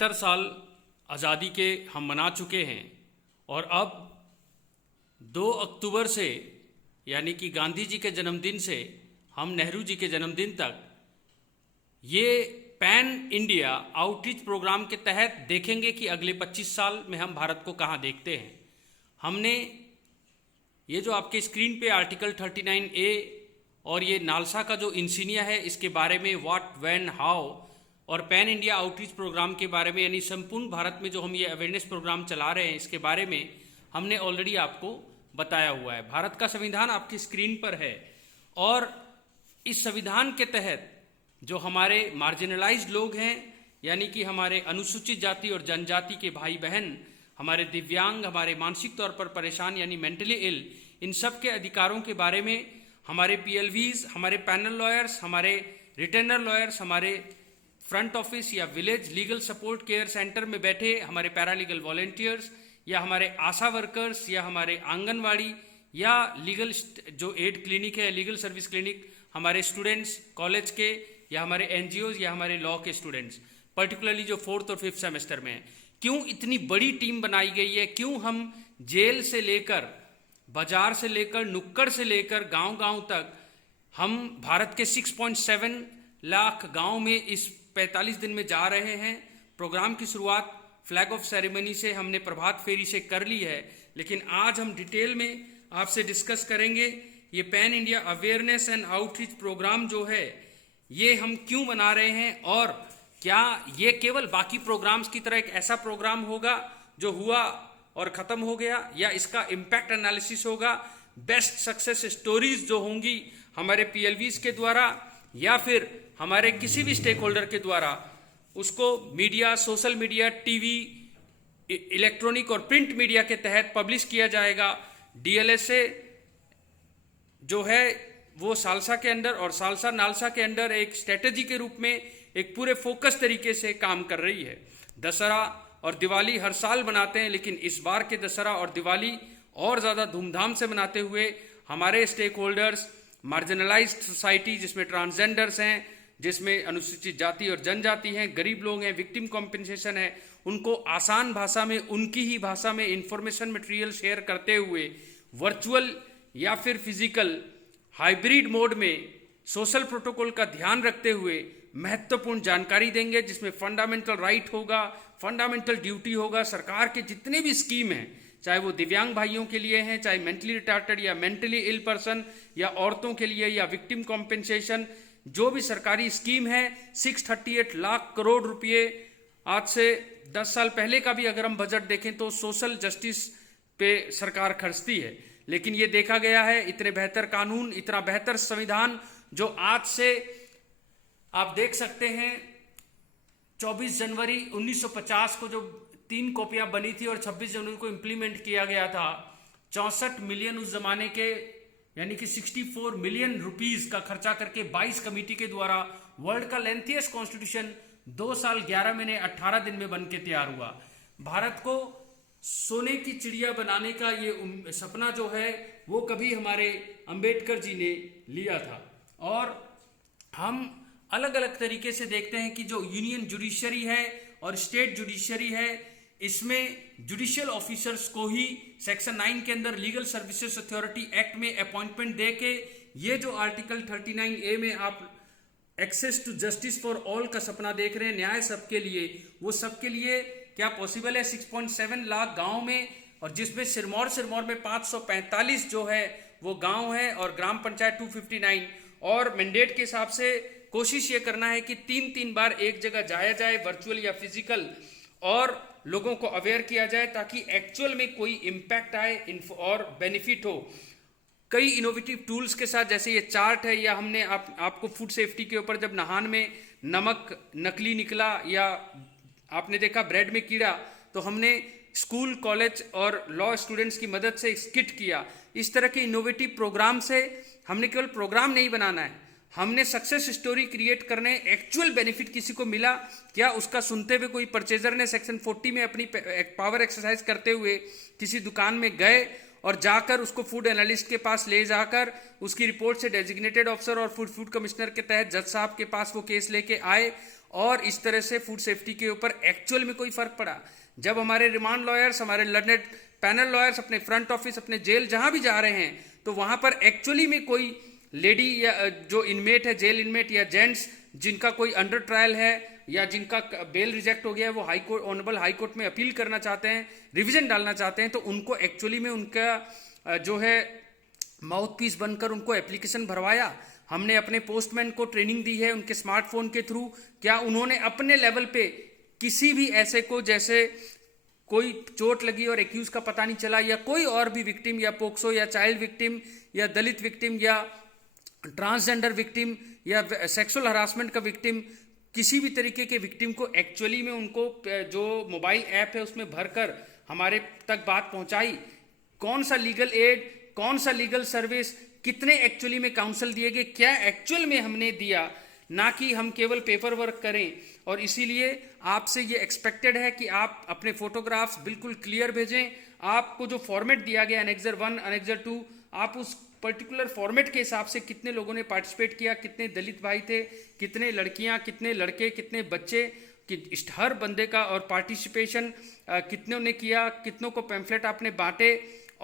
75 साल आज़ादी के हम मना चुके हैं और अब 2 अक्टूबर से यानी कि गांधी जी के जन्मदिन से हम नेहरू जी के जन्मदिन तक ये पैन इंडिया आउटरीच प्रोग्राम के तहत देखेंगे कि अगले 25 साल में हम भारत को कहाँ देखते हैं। हमने ये जो आपके स्क्रीन पे आर्टिकल 39A और ये नालसा का जो इंसिनिया है इसके बारे में व्हाट व्हेन हाउ और पैन इंडिया आउटरीच प्रोग्राम के बारे में यानी संपूर्ण भारत में जो हम ये अवेयरनेस प्रोग्राम चला रहे हैं इसके बारे में हमने ऑलरेडी आपको बताया हुआ है। भारत का संविधान आपकी स्क्रीन पर है और इस संविधान के तहत जो हमारे मार्जिनलाइज्ड लोग हैं यानी कि हमारे अनुसूचित जाति और जनजाति के भाई बहन, हमारे दिव्यांग, हमारे मानसिक तौर पर परेशान यानी मेंटली इल, इन सब के अधिकारों के बारे में हमारे PLVs, हमारे पैनल लॉयर्स, हमारे रिटेनर लॉयर्स, हमारे फ्रंट ऑफिस या village legal support care centre में बैठे हमारे पैरालीगल वॉलेंटियर्स या हमारे आशा वर्कर्स या हमारे आंगनवाड़ी या लीगल जो एड क्लिनिक है, लीगल सर्विस क्लिनिक, हमारे स्टूडेंट्स कॉलेज के या हमारे NGOs या हमारे लॉ के स्टूडेंट्स, पर्टिकुलरली जो 4th और 5th सेमेस्टर में हैं। क्यों इतनी बड़ी टीम बनाई गई है? क्यों हम जेल से लेकर, बाजार से लेकर, नुक्कड़ से लेकर गांव-गांव तक हम भारत के 6.7 लाख गांव में इस 45 दिन में जा रहे हैं। प्रोग्राम की शुरुआत फ्लैग ऑफ सेरेमनी से हमने प्रभात फेरी से कर ली है, लेकिन आज हम डिटेल में आपसे डिस्कस करेंगे ये pan India awareness and outreach programme जो है ये हम क्यों बना रहे हैं और क्या ये केवल बाकी प्रोग्राम्स की तरह एक ऐसा प्रोग्राम होगा जो हुआ और ख़त्म हो गया, या इसका इम्पैक्ट एनालिसिस होगा, बेस्ट सक्सेस स्टोरीज जो होंगी हमारे PLVs के द्वारा या फिर हमारे किसी भी स्टेक होल्डर के द्वारा उसको media, social media, TV, electronic और प्रिंट मीडिया के तहत पब्लिश किया जाएगा। DLSA जो है वो सालसा के अंडर और सालसा नालसा के अंडर एक स्ट्रेटेजी के रूप में एक पूरे फोकस तरीके से काम कर रही है। दशहरा और दिवाली हर साल मनाते हैं, लेकिन इस बार के दशहरा और दिवाली और ज़्यादा धूमधाम से मनाते हुए हमारे स्टेक होल्डर्स, मार्जिनलाइज्ड सोसाइटी जिसमें ट्रांसजेंडर्स हैं, जिसमें अनुसूचित जाति और जनजाति हैं, गरीब लोग हैं, विक्टिम कॉम्पेंसेशन है, उनको आसान भाषा में, उनकी ही भाषा में इंफॉर्मेशन मटेरियल शेयर करते हुए वर्चुअल या फिर फिजिकल हाइब्रिड मोड में सोशल प्रोटोकॉल का ध्यान रखते हुए महत्वपूर्ण जानकारी देंगे, जिसमें फंडामेंटल राइट होगा, फंडामेंटल ड्यूटी होगा। सरकार के जितने भी स्कीम हैं, चाहे वो दिव्यांग भाइयों के लिए हैं, चाहे मेंटली रिटार्टेड या मेंटली इल पर्सन या औरतों के लिए या विक्टिम कॉम्पेंसेशन, जो भी सरकारी स्कीम है 638 लाख करोड़ रुपये आज से 10 साल पहले का भी अगर हम बजट देखें तो सोशल जस्टिस पे सरकार खर्चती है। लेकिन ये देखा गया है इतने बेहतर कानून, इतना बेहतर संविधान जो आज से आप देख सकते हैं 24 जनवरी 1950 को जो 3 कॉपियां बनी थी और 26 जनवरी को इम्प्लीमेंट किया गया था, 64 मिलियन उस जमाने के यानी कि 64 मिलियन रुपीस का खर्चा करके 22 कमेटी के द्वारा वर्ल्ड का लेंथीएस्ट कॉन्स्टिट्यूशन 2 साल 11 महीने 18 दिन में बन के तैयार हुआ। भारत को सोने की चिड़िया बनाने का ये सपना जो है वो कभी हमारे अंबेडकर जी ने लिया था। और हम अलग अलग तरीके से देखते हैं कि जो यूनियन जुडिशरी है और स्टेट जुडिशरी है, इसमें जुडिशियल ऑफिसर्स को ही सेक्शन 9 के अंदर लीगल सर्विसेज अथॉरिटी एक्ट में अपॉइंटमेंट दे के ये जो आर्टिकल 39A में आप access to justice for all का सपना देख रहे हैं, न्याय सबके लिए, वो सबके लिए क्या पॉसिबल है 6.7 लाख गांव में, और जिसमें सिरमौर में 545 जो है वो गांव है और ग्राम पंचायत 259। और मैंडेट के हिसाब से कोशिश ये करना है कि 3 बार एक जगह जाया जाए, वर्चुअल या फिजिकल, और लोगों को अवेयर किया जाए ताकि एक्चुअल में कोई इम्पैक्ट आए और बेनिफिट हो। कई इनोवेटिव टूल्स के साथ, जैसे ये चार्ट है, या हमने आपको फूड सेफ्टी के ऊपर जब नहान में नमक नकली निकला या आपने देखा ब्रेड में कीड़ा, तो हमने स्कूल, कॉलेज और लॉ स्टूडेंट्स की मदद से स्किट किया। इस तरह के इनोवेटिव प्रोग्राम से हमने केवल प्रोग्राम नहीं बनाना है, हमने सक्सेस स्टोरी क्रिएट करने, एक्चुअल बेनिफिट किसी को मिला क्या उसका सुनते हुए कोई परचेजर ने सेक्शन 40 में अपनी पावर एक्सरसाइज करते हुए किसी दुकान में गए और जाकर उसको फूड एनालिस्ट के पास ले जाकर उसकी रिपोर्ट से डेजिग्नेटेड ऑफिसर और फूड कमिश्नर के तहत जज साहब के पास वो केस लेके आए और इस तरह से फूड सेफ्टी के ऊपर एक्चुअल में कोई फर्क पड़ा? जब हमारे रिमांड लॉयर्स, हमारे लर्नेड पैनल लॉयर्स अपने फ्रंट ऑफिस, अपने जेल जहां भी जा रहे हैं, तो वहां पर एक्चुअली में कोई लेडी या जो इनमेट है, जेल इनमेट या जेंट्स जिनका कोई अंडर ट्रायल है या जिनका बेल रिजेक्ट हो गया है, वो high court, honourable high court में अपील करना चाहते हैं, रिवीजन डालना चाहते हैं, तो उनको एक्चुअली में उनका जो है माउथ पीस बनकर उनको एप्लीकेशन भरवाया। हमने अपने पोस्टमैन को ट्रेनिंग दी है उनके स्मार्टफोन के थ्रू। क्या उन्होंने अपने लेवल पे किसी भी ऐसे को, जैसे कोई चोट लगी और एक्यूज का पता नहीं चला, या कोई और भी विक्टिम, या पोक्सो या चाइल्ड विक्टिम या दलित विक्टिम या ट्रांसजेंडर विक्टिम या सेक्सुअल हरासमेंट का विक्टिम, किसी भी तरीके के विक्टिम को एक्चुअली में उनको जो मोबाइल ऐप है उसमें भरकर हमारे तक बात पहुंचाई? कौन सा लीगल एड, कौन सा लीगल सर्विस, कितने एक्चुअली में काउंसल दिए गए, क्या एक्चुअल में हमने दिया, ना कि हम केवल पेपर वर्क करें। और इसीलिए आपसे ये एक्सपेक्टेड है कि आप अपने फोटोग्राफ्स बिल्कुल क्लियर भेजें। आपको जो फॉर्मेट दिया गया एनेक्सर 1, एनेक्सर 2, आप उस पर्टिकुलर फॉर्मेट के हिसाब से कितने लोगों ने पार्टिसिपेट किया, कितने दलित भाई थे, कितने लड़कियां, कितने लड़के, कितने बच्चे, कि हर बंदे का और पार्टिसिपेशन कितनों ने किया, कितनों को पैम्फलेट आपने बांटे,